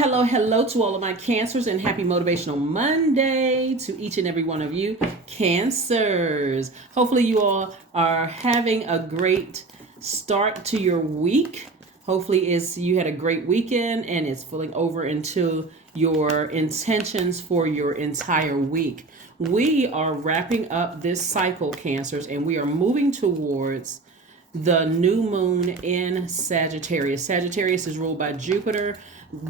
Hello to all of my Cancers, and happy Motivational Monday to each and every one of you Cancers. Hopefully you all are having a great start to your week. Hopefully you had a great weekend and it's filling over into your intentions for your entire week. We are wrapping up this cycle, Cancers, and we are moving towards the new moon in Sagittarius. Sagittarius is ruled by Jupiter.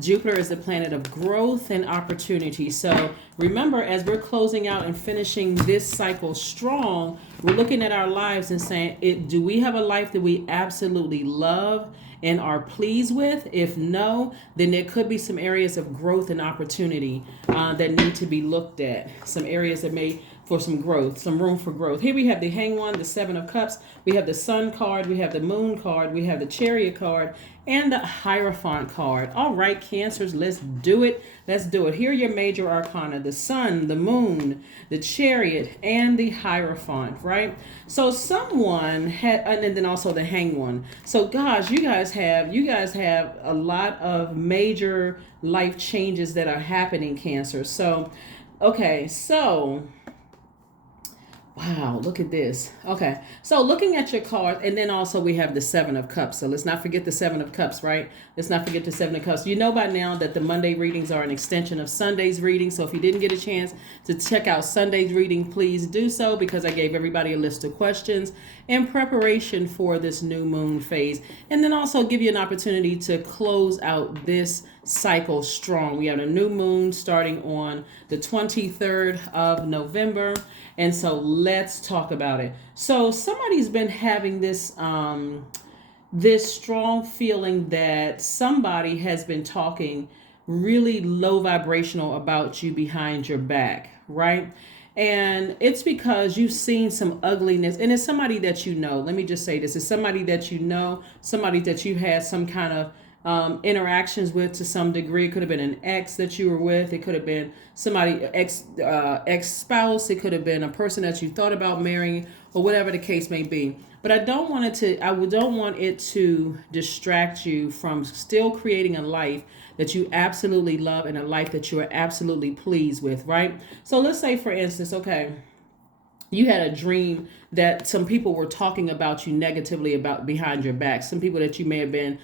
Jupiter is the planet of growth and opportunity. So remember, as we're closing out and finishing this cycle strong, we're looking at our lives and saying, do we have a life that we absolutely love and are pleased with? If no, then there could be some areas of growth and opportunity that need to be looked at. Some areas that may for some growth, some room for growth. Here we have the Hanged One, the Seven of Cups. We have the Sun card. We have the Moon card. We have the Chariot card and the Hierophant card. All right, Cancers, let's do it. Let's do it. Here are your major arcana: the Sun, the Moon, the Chariot, and the Hierophant, right? So someone had, and then also the Hanged One. So gosh, you guys have a lot of major life changes that are happening, Cancer. So, okay, so wow, look at this. Okay, so looking at your cards, and then also we have the Seven of Cups. So let's not forget the Seven of Cups, right? Let's not forget the Seven of Cups. You know by now that the Monday readings are an extension of Sunday's reading. So if you didn't get a chance to check out Sunday's reading, please do so, because I gave everybody a list of questions in preparation for this new moon phase. And then also give you an opportunity to close out this cycle strong. We have a new moon starting on the 23rd of November. And so let's talk about it. So somebody's been having this this strong feeling that somebody has been talking really low vibrational about you behind your back, right? And it's because you've seen some ugliness, and it's somebody that you know. Let me just say this: it's somebody that you know, somebody that you had some kind of interactions with to some degree. It could have been an ex that you were with. It could have been somebody ex spouse. It could have been a person that you thought about marrying, or whatever the case may be. But I don't want it to distract you from still creating a life that you absolutely love and a life that you are absolutely pleased with, right? So let's say, for instance, okay, you had a dream that some people were talking about you negatively about behind your back. Some people that you may have been,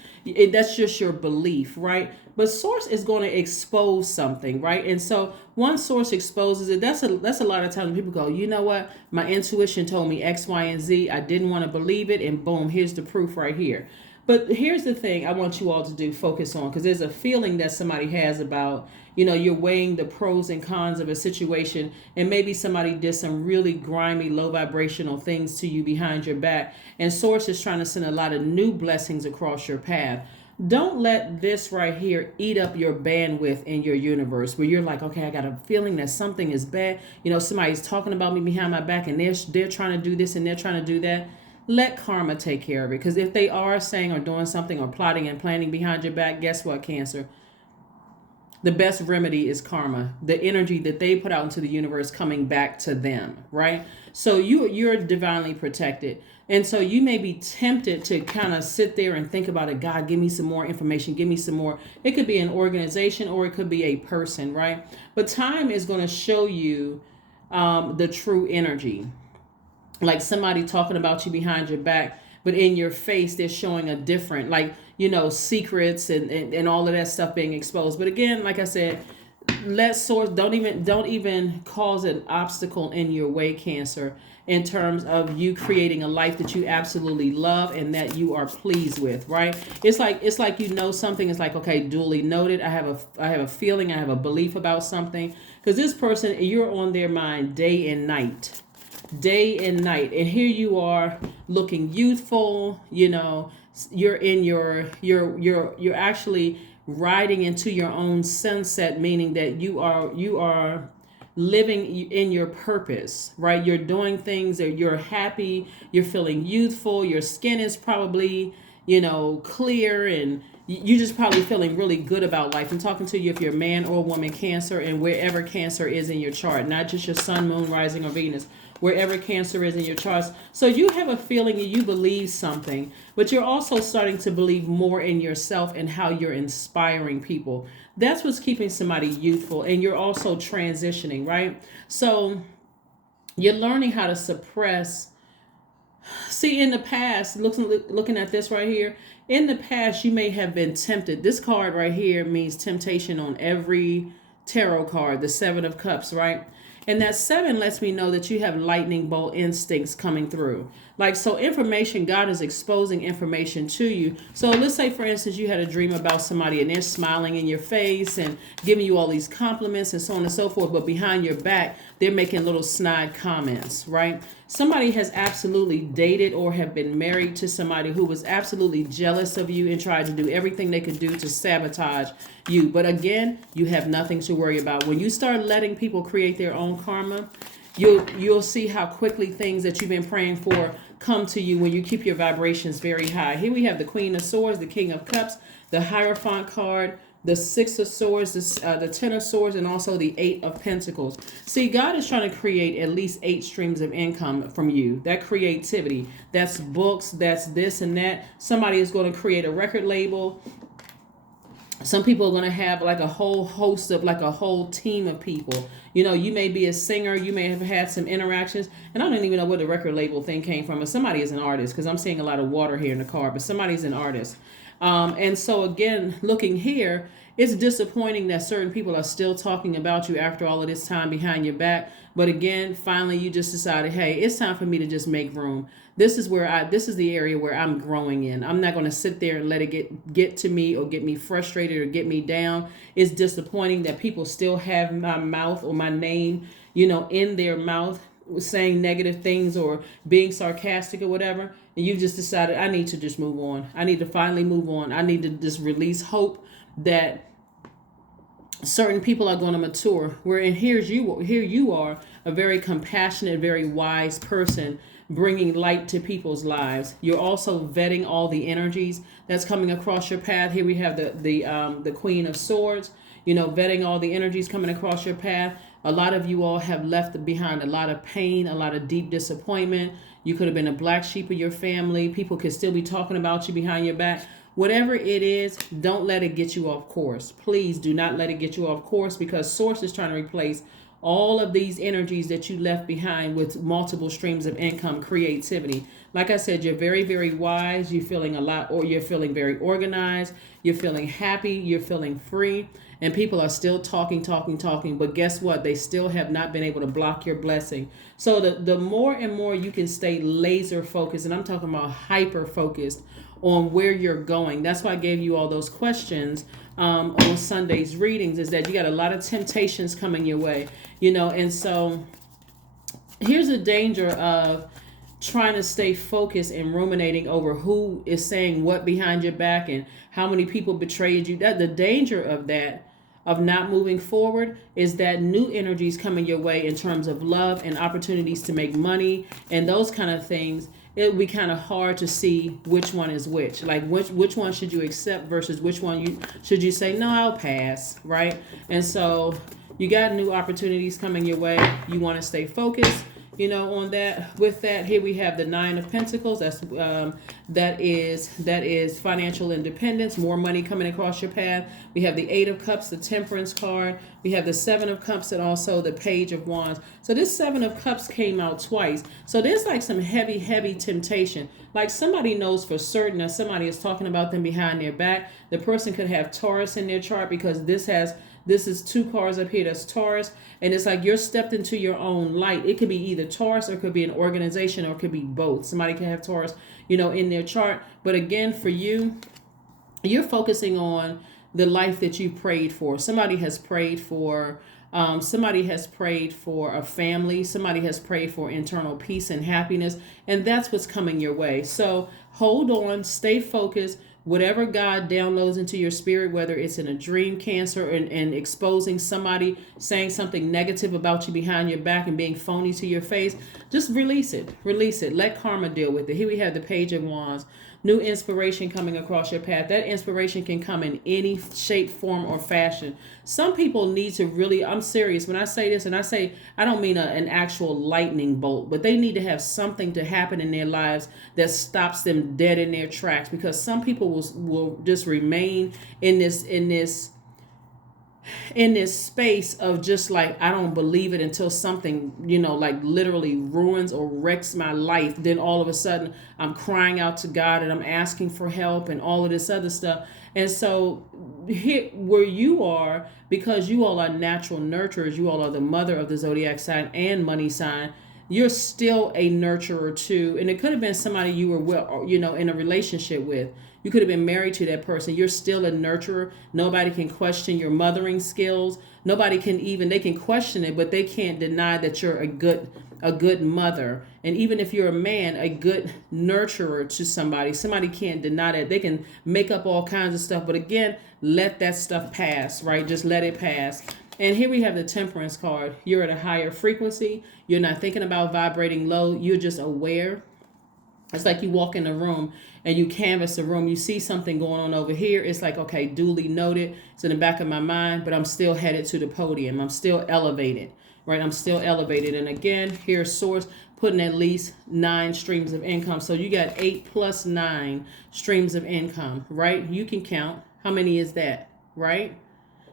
that's just your belief, right? But source is going to expose something, right? And so one source exposes it. That's a lot of times when people go, you know what? My intuition told me X, Y, and Z. I didn't want to believe it. And boom, here's the proof right here. But here's the thing I want you all to focus on, because there's a feeling that somebody has about, you're weighing the pros and cons of a situation, and maybe somebody did some really grimy, low vibrational things to you behind your back, and Source is trying to send a lot of new blessings across your path. Don't let this right here eat up your bandwidth in your universe, where you're like, okay, I got a feeling that something is bad. Somebody's talking about me behind my back, and they're trying to do this and they're trying to do that. Let karma take care of it. Because if they are saying or doing something or plotting and planning behind your back, guess what, Cancer? The best remedy is karma. The energy that they put out into the universe coming back to them, right? So you're divinely protected. And so you may be tempted to kind of sit there and think about it. God, give me some more information. Give me some more. It could be an organization or it could be a person, right? But time is going to show you the true energy. Like somebody talking about you behind your back, but in your face they're showing a different, secrets and all of that stuff being exposed. But again, like I said, let source don't even cause an obstacle in your way, Cancer, in terms of you creating a life that you absolutely love and that you are pleased with, right? It's like something. It's like, okay, duly noted. I have a feeling, I have a belief about something, because this person, you're on their mind day and night. And here you are looking youthful. You're actually riding into your own sunset, meaning that you are living in your purpose, right? You're doing things that you're happy, you're feeling youthful, your skin is probably clear, and you just probably feeling really good about life. I'm talking to you if you're a man or a woman, Cancer, and wherever Cancer is in your chart, not just your sun, moon, rising, or Venus, wherever Cancer is in your charts. So you have a feeling and you believe something, but you're also starting to believe more in yourself and how you're inspiring people. That's what's keeping somebody youthful. And you're also transitioning, right? So you're learning how to suppress. See, in the past, looking at this right here, in the past, you may have been tempted. This card right here means temptation on every tarot card, the Seven of Cups, right? And that 7 lets me know that you have lightning bolt instincts coming through. Like, so information, God is exposing information to you. So let's say, for instance, you had a dream about somebody and they're smiling in your face and giving you all these compliments and so on and so forth. But behind your back, they're making little snide comments, right? Somebody has absolutely dated or have been married to somebody who was absolutely jealous of you and tried to do everything they could do to sabotage you. But again, you have nothing to worry about. When you start letting people create their own karma, you'll see how quickly things that you've been praying for come to you when you keep your vibrations very high. Here we have the Queen of Swords, the King of Cups, the Hierophant card, the Six of Swords, the Ten of Swords, and also the Eight of Pentacles. See, God is trying to create at least 8 streams of income from you. That creativity, that's books, that's this and that. Somebody is going to create a record label. Some people are going to have like a whole host of like a whole team of people. You know, you may be a singer. You may have had some interactions. And I don't even know where the record label thing came from. But somebody is an artist, because I'm seeing a lot of water here in the car. But somebody's an artist. And so again, looking here, it's disappointing that certain people are still talking about you after all of this time behind your back. But again, finally, you just decided, hey, it's time for me to just make room. This is the area where I'm growing in. I'm not going to sit there and let it get to me or get me frustrated or get me down. It's disappointing that people still have my mouth or my name, in their mouth, saying negative things or being sarcastic or whatever. And you just decided, I need to just move on. I need to finally move on. I need to just release hope that certain people are going to mature. Here you are, a very compassionate, very wise person, bringing light to people's lives. You're also vetting all the energies that's coming across your path. Here we have the Queen of Swords, vetting all the energies coming across your path. A lot of you all have left behind a lot of pain, a lot of deep disappointment. You could have been a black sheep of your family. People could still be talking about you behind your back. Whatever it is, don't let it get you off course. Please do not let it get you off course, because Source is trying to replace all of these energies that you left behind with multiple streams of income, creativity. Like I said, you're very, very wise. You're feeling you're feeling very organized. You're feeling happy. You're feeling free. And people are still talking. But guess what? They still have not been able to block your blessing. So the more and more you can stay laser focused, and I'm talking about hyper focused on where you're going. That's why I gave you all those questions on Sunday's readings, is that you got a lot of temptations coming your way, and so here's the danger of trying to stay focused and ruminating over who is saying what behind your back and how many people betrayed you. That the danger of not moving forward is that new energies coming your way in terms of love and opportunities to make money and those kind of things. It would be kind of hard to see which one is which. Like which one should you accept versus which one should you say, no, I'll pass, right? And so you got new opportunities coming your way. You want to stay focused, on that. With that, here we have the Nine of Pentacles. That is financial independence, more money coming across your path. We have the Eight of Cups, the Temperance card. We have the Seven of Cups and also the Page of Wands. So this Seven of Cups came out twice. So there's like some heavy, heavy temptation. Like somebody knows for certain that somebody is talking about them behind their back. The person could have Taurus in their chart, because this is 2 cards up here. That's Taurus. And it's like you're stepped into your own light. It could be either Taurus or it could be an organization, or it could be both. Somebody can have Taurus, in their chart. But again, for you, you're focusing on the life that you prayed for. Somebody has prayed for a family. Somebody has prayed for internal peace and happiness. And that's what's coming your way. So hold on, stay focused. Whatever God downloads into your spirit, whether it's in a dream, Cancer, and exposing somebody saying something negative about you behind your back and being phony to your face, just release it. Let karma deal with it. Here we have the Page of Wands. new inspiration coming across your path. That inspiration can come in any shape, form, or fashion. Some people need to really, I'm serious when I say this, and I say, I don't mean an actual lightning bolt, but they need to have something to happen in their lives that stops them dead in their tracks, because some people will just remain in this space of just like, I don't believe it until something, like literally ruins or wrecks my life. Then all of a sudden I'm crying out to God and I'm asking for help and all of this other stuff. And so here where you are, because you all are natural nurturers, you all are the mother of the zodiac sign and money sign, you're still a nurturer too. And it could have been somebody you were, in a relationship with. You could have been married to that person. You're still a nurturer. Nobody can question your mothering skills. Nobody can they can question it, but they can't deny that you're a good mother. And even if you're a man, a good nurturer to somebody can't deny that. They can make up all kinds of stuff. But again, let that stuff pass, right? Just let it pass. And here we have the Temperance card. You're at a higher frequency. You're not thinking about vibrating low. You're just aware. It's like you walk in a room and you canvas the room. You see something going on over here. It's like, okay, duly noted. It's in the back of my mind, but I'm still headed to the podium. I'm still elevated, right? I'm still elevated. And again, here's source putting at least 9 streams of income. So you got 8 plus 9 streams of income, right? You can count. How many is that, right?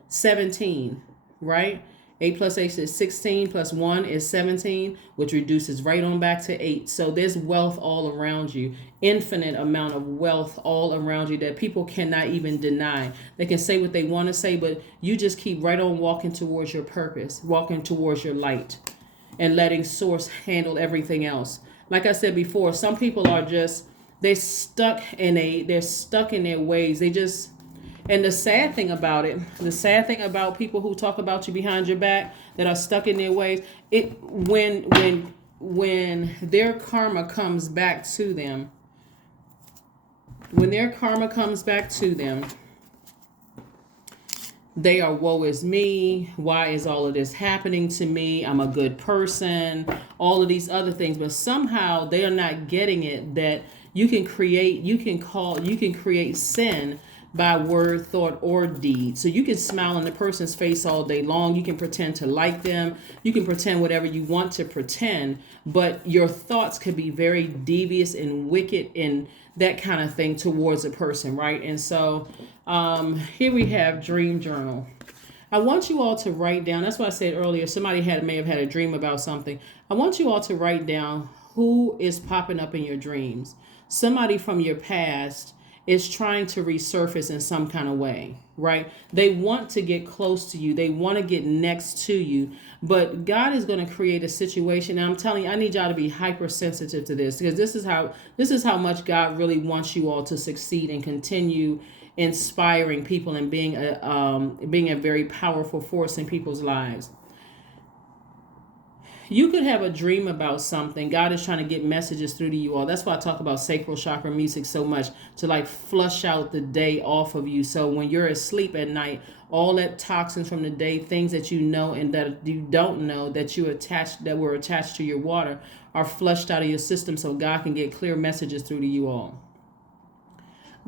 17, right? 8 plus 8 is 16, plus 1 is 17, which reduces right on back to 8. So there's wealth all around you, infinite amount of wealth all around you that people cannot even deny. They can say what they want to say, but you just keep right on walking towards your purpose, walking towards your light, and letting source handle everything else. Like I said before, some people are just, they're stuck in their ways. And the sad thing about people who talk about you behind your back that are stuck in their ways, when their karma comes back to them, they are, woe is me. Why is all of this happening to me? I'm a good person. All of these other things, but somehow they are not getting it that you can create sin by word, thought, or deed. So you can smile on the person's face all day long. You can pretend to like them. You can pretend whatever you want to pretend, but your thoughts could be very devious and wicked and that kind of thing towards a person, right? And so here we have dream journal. I want you all to write down, that's what I said earlier, somebody may have had a dream about something. I want you all to write down who is popping up in your dreams. Somebody from your past is trying to resurface in some kind of way, right? They want to get close to you. They want to get next to you. But God is going to create a situation. And I'm telling you, I need y'all to be hypersensitive to this, because this is how much God really wants you all to succeed and continue inspiring people and being a very powerful force in people's lives. You could have a dream about something. God is trying to get messages through to you all. That's why I talk about sacral chakra music so much, to like flush out the day off of you. So when you're asleep at night, all that toxins from the day, things that you know and that you don't know that were attached to your water, are flushed out of your system so God can get clear messages through to you all.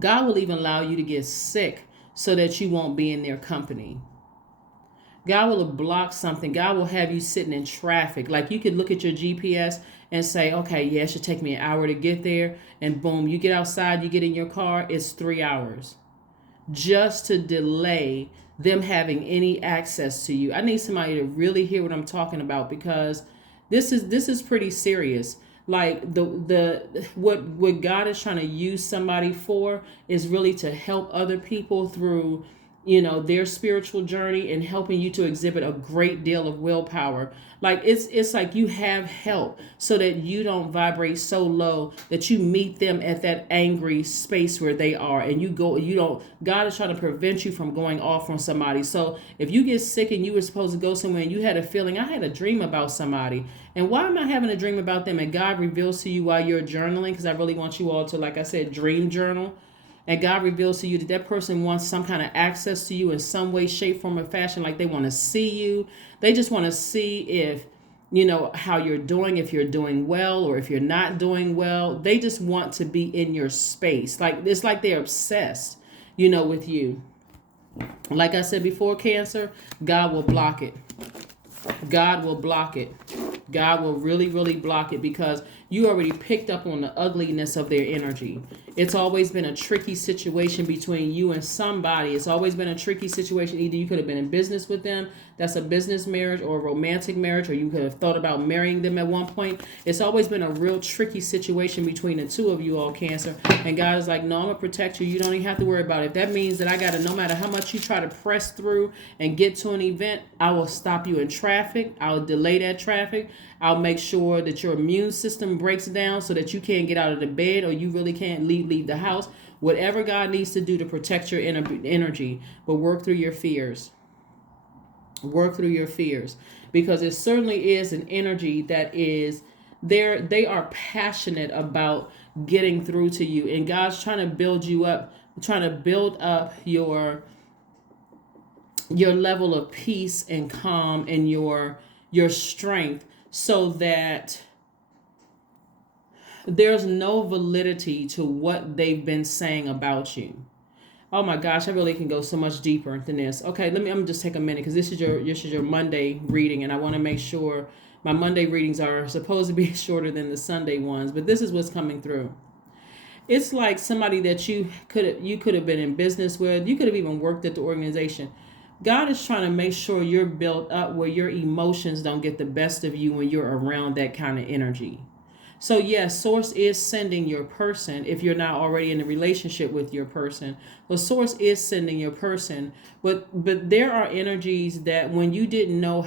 God will even allow you to get sick so that you won't be in their company. God will block something. God will have you sitting in traffic. Like you could look at your GPS and say, okay, yeah, it should take me an hour to get there. And boom, you get outside, you get in your car, it's 3 hours. Just to delay them having any access to you. I need somebody to really hear what I'm talking about, because this is pretty serious. Like what God is trying to use somebody for is really to help other people through their spiritual journey, and helping you to exhibit a great deal of willpower. Like it's like you have help so that you don't vibrate so low that you meet them at that angry space where they are, and God is trying to prevent you from going off on somebody. So if you get sick and you were supposed to go somewhere and you had a feeling, I had a dream about somebody, and why am I having a dream about them? And God reveals to you while you're journaling, because I really want you all to, like I said, dream journal. And God reveals to you that that person wants some kind of access to you in some way, shape, form, or fashion. Like they want to see you. They just want to see if, how you're doing, if you're doing well or if you're not doing well. They just want to be in your space. Like, it's like they're obsessed, with you. Like I said before, Cancer, God will block it. God will block it. God will really, really block it, because you already picked up on the ugliness of their energy. It's always been a tricky situation between you and somebody. It's always been a tricky situation. Either you could have been in business with them, that's a business marriage, or a romantic marriage, or you could have thought about marrying them at one point. It's always been a real tricky situation between the two of you all, Cancer. And God is like, no, I'm going to protect you. You don't even have to worry about it. If that means that I got to, no matter how much you try to press through and get to an event, I will stop you in traffic. I'll delay that traffic. I'll make sure that your immune system breaks down so that you can't get out of the bed, or you really can't leave the house. Whatever God needs to do to protect your energy, but work through your fears. Work through your fears, because it certainly is an energy that is there. They are passionate about getting through to you, and God's trying to build you up, trying to build up your level of peace and calm and your strength, so that there's no validity to what they've been saying about you. Oh my gosh, I really can go so much deeper than this. Okay, I'm gonna just take a minute, because this is your Monday reading, and I want to make sure my Monday readings are supposed to be shorter than the Sunday ones, but this is what's coming through. It's like somebody that you could have been in business with. You could have even worked at the organization. God is trying to make sure you're built up where your emotions don't get the best of you when you're around that kind of energy. So yes, Source is sending your person, if you're not already in a relationship with your person. Well, Source is sending your person, but there are energies that when you didn't know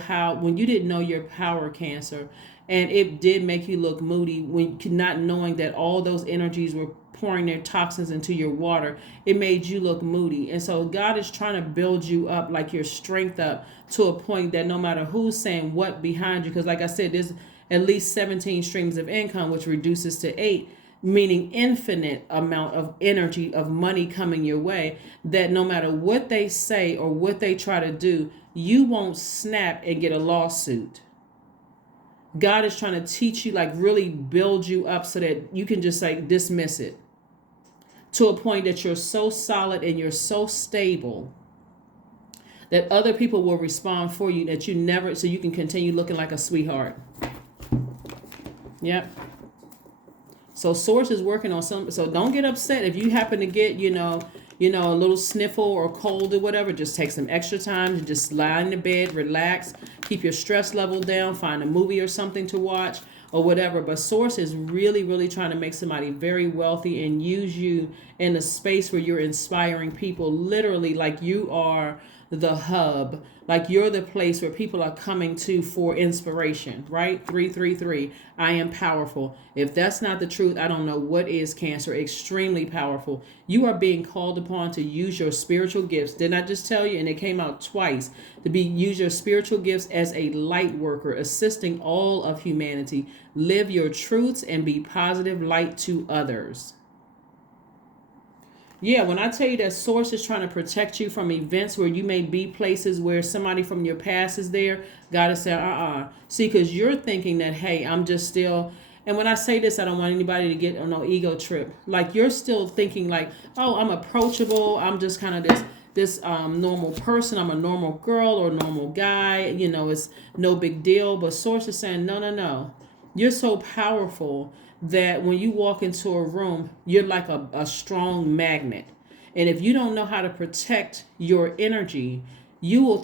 your power, Cancer, and it did make you look moody, when not knowing that all those energies were pouring their toxins into your water, it made you look moody. And so God is trying to build you up, like your strength up, to a point that no matter who's saying what behind you, because like I said, there's at least 17 streams of income, which reduces to 8, meaning infinite amount of energy of money coming your way, that no matter what they say or what they try to do, you won't snap and get a lawsuit. God is trying to teach you, like really build you up so that you can just like dismiss it, to a point that you're so solid and you're so stable that other people will respond for you, that so you can continue looking like a sweetheart. Yep. So Source is working on some. So don't get upset if you happen to get, a little sniffle or cold or whatever. Just take some extra time to just lie in the bed, relax, keep your stress level down, find a movie or something to watch or whatever. But Source is really, really trying to make somebody very wealthy and use you in a space where you're inspiring people, literally like you are the hub, like you're the place where people are coming to for inspiration, right? 333, I am powerful. If that's not the truth, I don't know what is, Cancer. Extremely powerful. You are being called upon to use your spiritual gifts. Didn't I just tell you? And it came out twice. Use your spiritual gifts as a light worker, assisting all of humanity. Live your truths and be positive light to others. Yeah, when I tell you that Source is trying to protect you from events where you may be places where somebody from your past is there, God is saying, See, because you're thinking that, hey, I'm just still, and when I say this, I don't want anybody to get on no ego trip. Like, you're still thinking like, oh, I'm approachable. I'm just kind of this normal person. I'm a normal girl or normal guy. It's no big deal. But Source is saying, no. You're so powerful that when you walk into a room, you're like a strong magnet. And if you don't know how to protect your energy, you will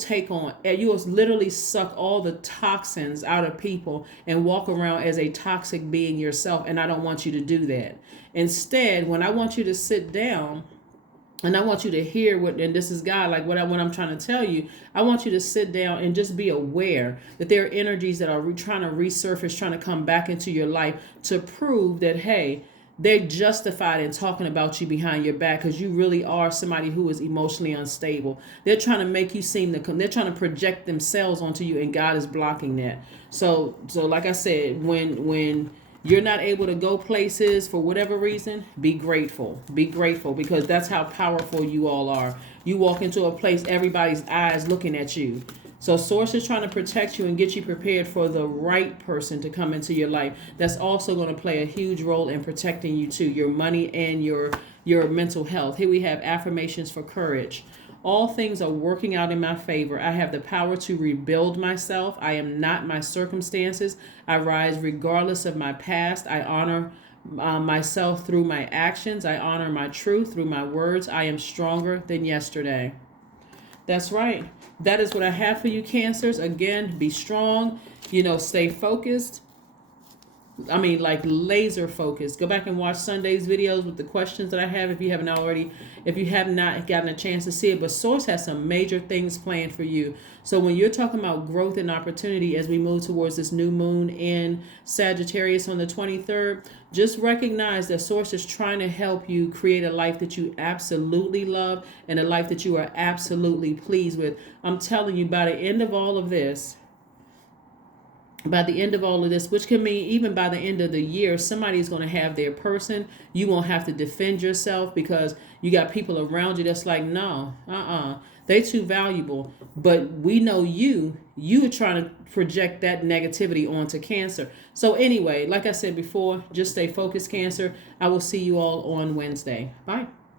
literally suck all the toxins out of people and walk around as a toxic being yourself. And I don't want you to do that. Instead, when I want you to sit down, and I want you to hear and this is God, like what I'm trying to tell you, I want you to sit down and just be aware that there are energies that are trying to resurface, trying to come back into your life to prove that, hey, they're justified in talking about you behind your back because you really are somebody who is emotionally unstable. They're trying to make you they're trying to project themselves onto you, and God is blocking that. So like I said, when you're not able to go places for whatever reason, be grateful. Be grateful, because that's how powerful you all are. You walk into a place, everybody's eyes looking at you. So source is trying to protect you and get you prepared for the right person to come into your life. That's also going to play a huge role in protecting you too, your money and your mental health. Here we have affirmations for courage. All things are working out in my favor. I have the power to rebuild myself. I am not my circumstances. I rise regardless of my past. I honor myself through my actions. I honor my truth through my words. I am stronger than yesterday. That's right. That is what I have for you, Cancers. Again, be strong. Stay focused. Like laser focused. Go back and watch Sunday's videos with the questions that I have if you have not gotten a chance to see it. But Source has some major things planned for you. So when you're talking about growth and opportunity as we move towards this new moon in Sagittarius on the 23rd, just recognize that Source is trying to help you create a life that you absolutely love and a life that you are absolutely pleased with. I'm telling you, by the end of all of this, which can mean even by the end of the year, somebody's going to have their person. You won't have to defend yourself because you got people around you that's like, no, they too valuable. But we know you are trying to project that negativity onto Cancer. So anyway, like I said before, just stay focused, Cancer. I will see you all on Wednesday. Bye.